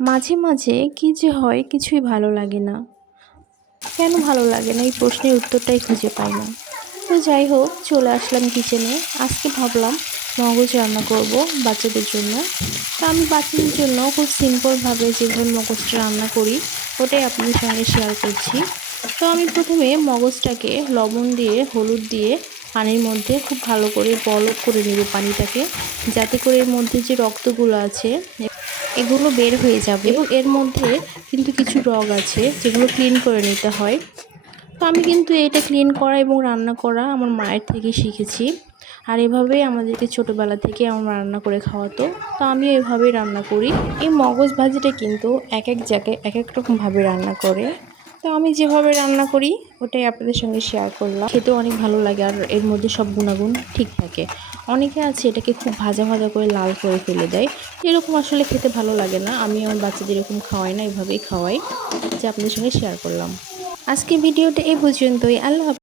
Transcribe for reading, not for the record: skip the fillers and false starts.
মাঝে মাঝে কি যে হয় কিছুই ভালো লাগে না। কেন ভালো লাগে না এই প্রশ্নের উত্তরটাই খুঁজে পাই না। তো যাই হোক, চলে আসলাম কিচেনে। আজকে ভাবলাম মগজ রান্না করব বাচ্চাদের জন্য। তো আমি বাচ্চাদের জন্য খুব সিম্পলভাবে যেভাবে মগজটা রান্না করি ওটাই আপনাদের সঙ্গে শেয়ার করছি। তো আমি প্রথমে মগজটাকে লবণ দিয়ে হলুদ দিয়ে পানির মধ্যে খুব ভালো করে বলক করে নেব পানিটাকে, যাতে করে এর মধ্যে যে রক্তগুলো আছে এগুলো বের হয়ে যাবে। এবং এর মধ্যে কিন্তু কিছু রগ আছে যেগুলো ক্লিন করে নিতে হয়। তো আমি কিন্তু এটা ক্লিন করা এবং রান্না করা আমার মায়ের থেকে শিখেছি। আর এভাবেই আমাদেরকে ছোটোবেলা থেকে আমার রান্না করে খাওয়াতো। তো আমিও এভাবেই রান্না করি। এই মগজ ভাজিটা কিন্তু এক এক জায়গায় এক এক রকমভাবে রান্না করে। তো আমি যেভাবে রান্না করি ওটাই আপনাদের সঙ্গে শেয়ার করলাম। খেতেও অনেক ভালো লাগে আর এর মধ্যে সব গুণাগুণ ঠিক থাকে। অনেকে আছে এটাকে খুব ভাজা ভাজা করে লাল করে ফেলে দেয়। এরকম আসলে খেতে ভালো লাগে না। আমি আমার বাচ্চাদের এরকম খাওয়াই না, এভাবেই খাওয়াই, যা আপনাদের সঙ্গে শেয়ার করলাম। আজকের ভিডিওটা এই পর্যন্তই। আল্লাহ হাফেজ।